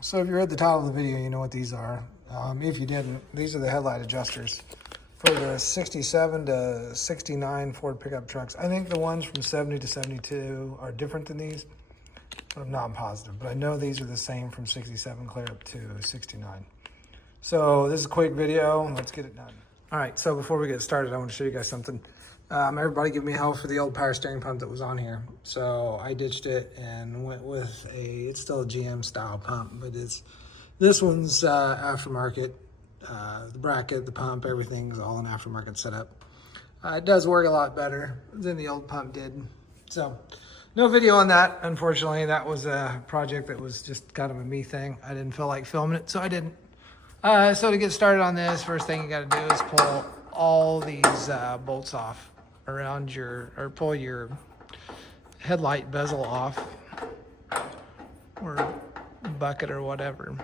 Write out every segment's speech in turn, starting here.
So if you read the title of the video, you know what these are. If you didn't, these are the headlight adjusters for the 67 to 69 Ford pickup trucks. I think the ones from 70 to 72 are different than these, but I'm not positive. But I know these are the same from 67 clear up to 69. So this is a quick video. Let's get it done. All right, so before we get started, I want to show you guys something. Everybody give me hell for the old power steering pump that was on here. So I ditched it and went with it's still a GM style pump, but this one's aftermarket. The bracket, the pump, everything's all an aftermarket setup. It does work a lot better than the old pump did. So no video on that, unfortunately. That was a project that was just kind of a me thing. I didn't feel like filming it, so I didn't. So to get started on this, first thing you got to do is pull all these bolts off around or pull your headlight bezel off, or bucket or whatever.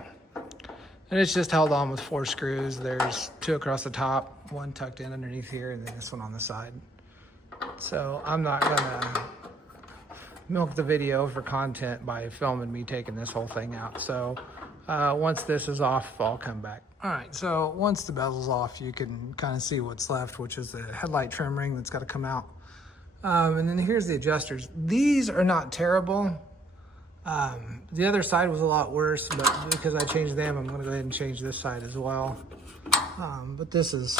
And it's just held on with 4 screws. There's 2 across the top, 1 tucked in underneath here, and then this one on the side. So I'm not gonna milk the video for content by filming me taking this whole thing out. So once this is off, I'll come back. All right, so once the bezel's off, you can kind of see what's left, which is the headlight trim ring that's got to come out. And then here's the adjusters. These are not terrible. The other side was a lot worse, but because I changed them, I'm going to go ahead and change this side as well. But this is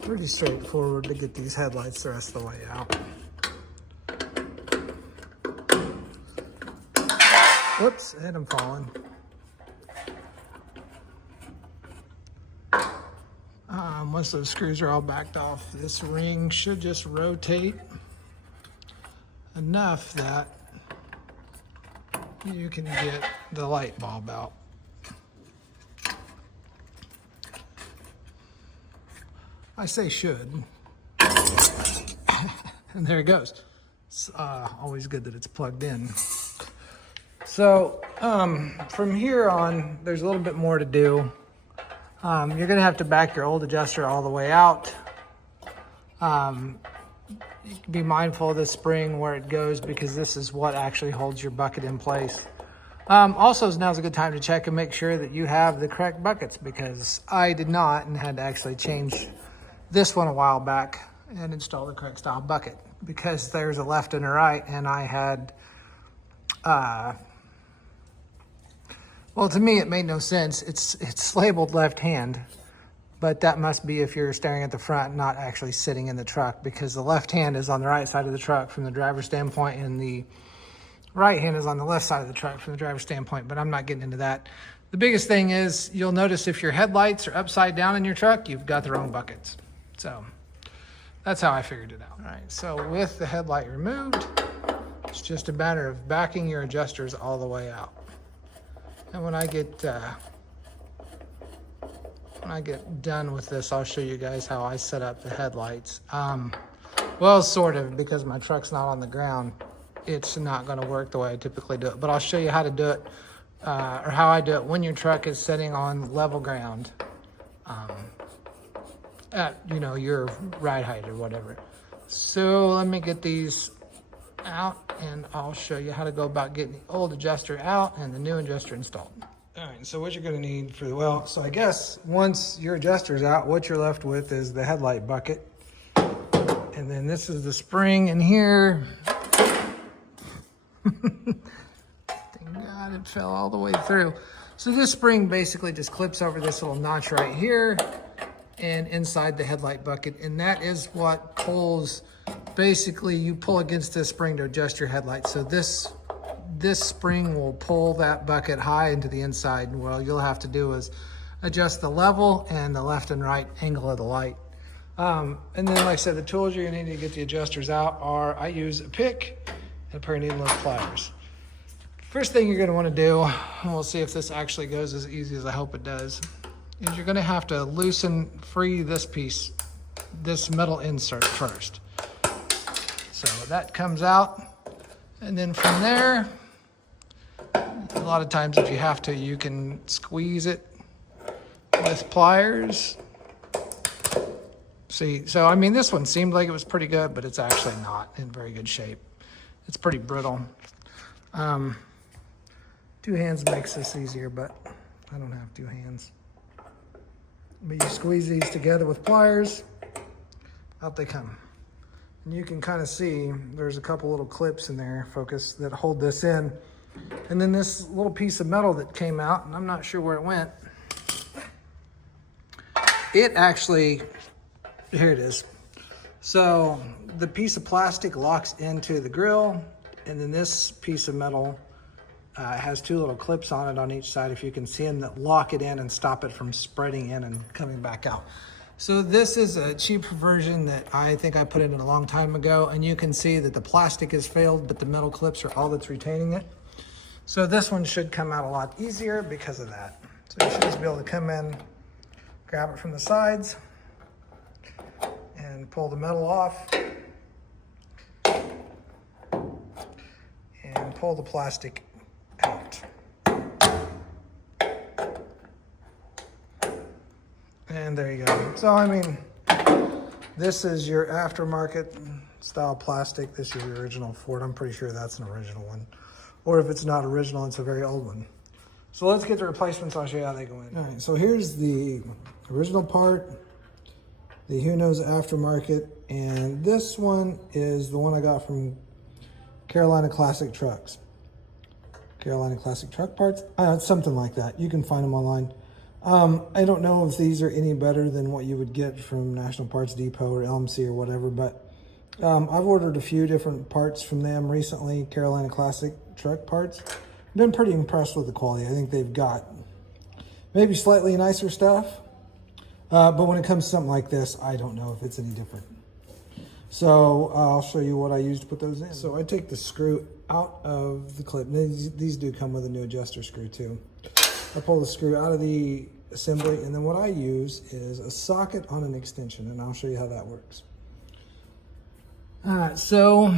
pretty straightforward to get these headlights the rest of the way out. Whoops, and I'm falling. Once those screws are all backed off, this ring should just rotate enough that you can get the light bulb out. I say should. And there it goes. It's always good that it's plugged in. So from here on, there's a little bit more to do. You're gonna have to back your old adjuster all the way out. You can be mindful of the spring where it goes, because this is what actually holds your bucket in place. Also, now's a good time to check and make sure that you have the correct buckets, because I did not and had to actually change this one a while back and install the correct style bucket, because there's a left and a right, and I had well, to me, it made no sense. It's labeled left hand, but that must be if you're staring at the front, not actually sitting in the truck, because the left hand is on the right side of the truck from the driver's standpoint, and the right hand is on the left side of the truck from the driver's standpoint, but I'm not getting into that. The biggest thing is, you'll notice if your headlights are upside down in your truck, you've got the wrong buckets. So that's how I figured it out. All right, so with the headlight removed, it's just a matter of backing your adjusters all the way out. And when I get done with this, I'll show you guys how I set up the headlights. Well, sort of, because my truck's not on the ground, it's not going to work the way I typically do it. But I'll show you how to do it, or how I do it when your truck is sitting on level ground, at your ride height or whatever. So let me get these out, and I'll show you how to go about getting the old adjuster out and the new adjuster installed. All right, so what you're going to need so I guess once your adjuster's out, what you're left with is the headlight bucket, and then this is the spring in here. Thank God it fell all the way through. So this spring basically just clips over this little notch right here and inside the headlight bucket, and that is what pulls. Basically, you pull against this spring to adjust your headlight. So this spring will pull that bucket high into the inside. And what you'll have to do is adjust the level and the left and right angle of the light. And then, like I said, the tools you're gonna need to get the adjusters out are, I use a pick and a pair of needle-nose pliers. First thing you're gonna wanna do, and we'll see if this actually goes as easy as I hope it does, is you're gonna have to free this piece, this metal insert first. So that comes out, and then from there, a lot of times if you have to, you can squeeze it with pliers. See, so I mean, this one seemed like it was pretty good, but it's actually not in very good shape. It's pretty brittle. 2 hands makes this easier, but I don't have 2 hands. But you squeeze these together with pliers, out they come. And you can kind of see there's a couple little clips in there, focus, that hold this in. And then this little piece of metal that came out, and I'm not sure where it went. It actually, here it is. So the piece of plastic locks into the grill, and then this piece of metal has 2 little clips on it on each side, if you can see them, that lock it in and stop it from spreading in and coming back out. So this is a cheaper version that I think I put in a long time ago, and you can see that the plastic has failed, but the metal clips are all that's retaining it. So this one should come out a lot easier because of that. So you should just be able to come in, grab it from the sides, and pull the metal off, and pull the plastic out. And there you go. So, I mean, this is your aftermarket style plastic. This is your original Ford. I'm pretty sure that's an original one. Or if it's not original, it's a very old one. So let's get the replacements. I'll show you how they go in. All right, so here's the original part, the Who Knows aftermarket, and this one is the one I got from Carolina Classic Trucks. Carolina Classic Truck Parts, it's something like that. You can find them online. I don't know if these are any better than what you would get from National Parts Depot or LMC or whatever, but I've ordered a few different parts from them recently, Carolina Classic Truck Parts. I've been pretty impressed with the quality. I think they've got maybe slightly nicer stuff, but when it comes to something like this, I don't know if it's any different. So I'll show you what I used to put those in. So I take the screw out of the clip. These do come with a new adjuster screw too. I pull the screw out of the assembly, and then what I use is a socket on an extension, and I'll show you how that works. All right, so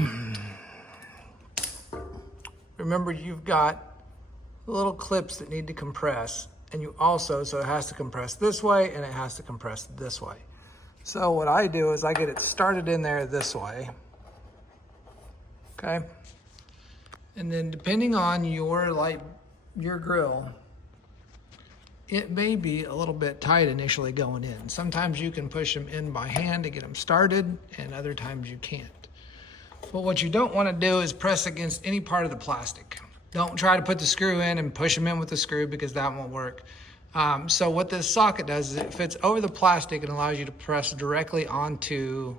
remember, you've got little clips that need to compress, and you also, so it has to compress this way and it has to compress this way. So what I do is I get it started in there this way, okay? And then depending on your grill, it may be a little bit tight initially going in. Sometimes you can push them in by hand to get them started, and other times you can't. But what you don't want to do is press against any part of the plastic. Don't try to put the screw in and push them in with the screw, because that won't work. So what this socket does is it fits over the plastic and allows you to press directly onto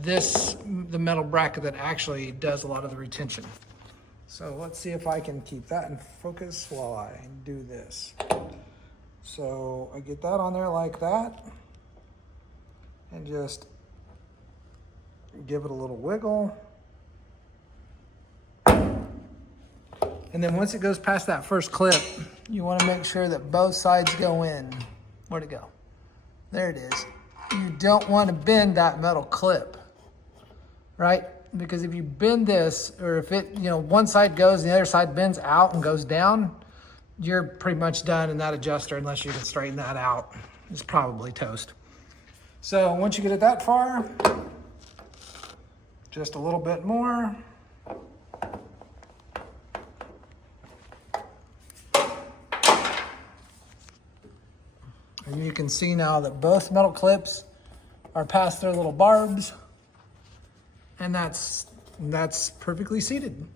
the metal bracket that actually does a lot of the retention. So let's see if I can keep that in focus while I do this. So I get that on there like that, and just give it a little wiggle. And then once it goes past that first clip, you want to make sure that both sides go in. Where'd it go? There it is. You don't want to bend that metal clip, right? Because if you bend this, or if it, one side goes and the other side bends out and goes down, you're pretty much done, and that adjuster, unless you can straighten that out, is probably toast. So once you get it that far, just a little bit more. And you can see now that both metal clips are past their little barbs, and that's perfectly seated.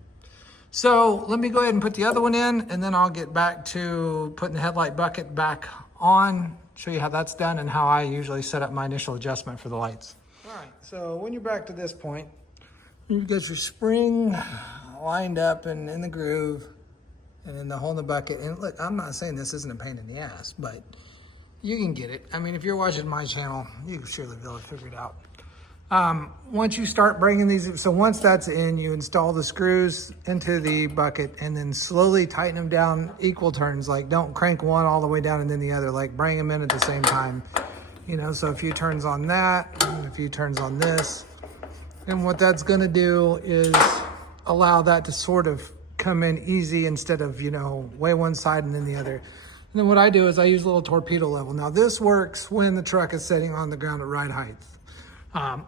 So let me go ahead and put the other one in, and then I'll get back to putting the headlight bucket back on, show you how that's done and how I usually set up my initial adjustment for the lights. All right, so when you're back to this point, you've got your spring lined up and in the groove and in the hole in the bucket. And look, I'm not saying this isn't a pain in the ass, but you can get it. I mean, if you're watching my channel, you can surely be able to figure it out. Once you start bringing these, so once that's in, you install the screws into the bucket and then slowly tighten them down equal turns. Like, don't crank one all the way down and then the other, like bring them in at the same time. So a few turns on that and a few turns on this. And what that's gonna do is allow that to sort of come in easy instead of, way one side and then the other. And then what I do is I use a little torpedo level. Now this works when the truck is sitting on the ground at ride height.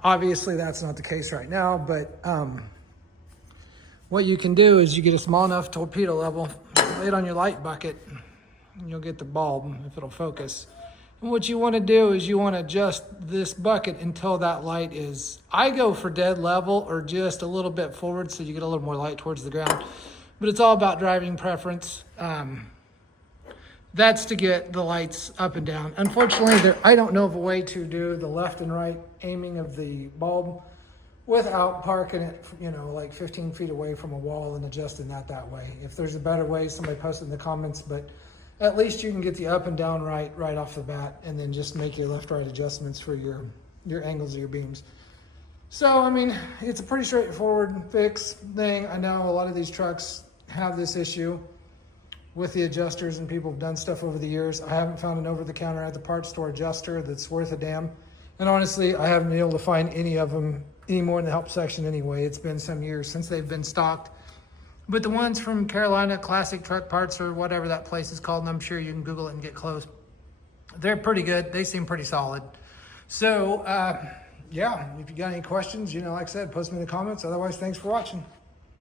Obviously that's not the case right now, but what you can do is you get a small enough torpedo level, lay it on your light bucket, and you'll get the bulb if it'll focus. And what you want to do is you want to adjust this bucket until that light is, I go for dead level or just a little bit forward so you get a little more light towards the ground. But it's all about driving preference. That's to get the lights up and down. Unfortunately, I don't know of a way to do the left and right aiming of the bulb without parking it, like 15 feet away from a wall and adjusting that way. If there's a better way, somebody post it in the comments, but at least you can get the up and down right off the bat, and then just make your left-right adjustments for your angles of your beams. So, I mean, it's a pretty straightforward fix thing. I know a lot of these trucks have this issue with the adjusters, and people have done stuff over the years. I haven't found an over-the-counter at the parts store adjuster that's worth a damn. And honestly, I haven't been able to find any of them anymore in the help section anyway. It's been some years since they've been stocked. But the ones from Carolina Classic Truck Parts, or whatever that place is called, and I'm sure you can Google it and get close, they're pretty good. They seem pretty solid. So, yeah, if you got any questions, like I said, post them in the comments. Otherwise, thanks for watching.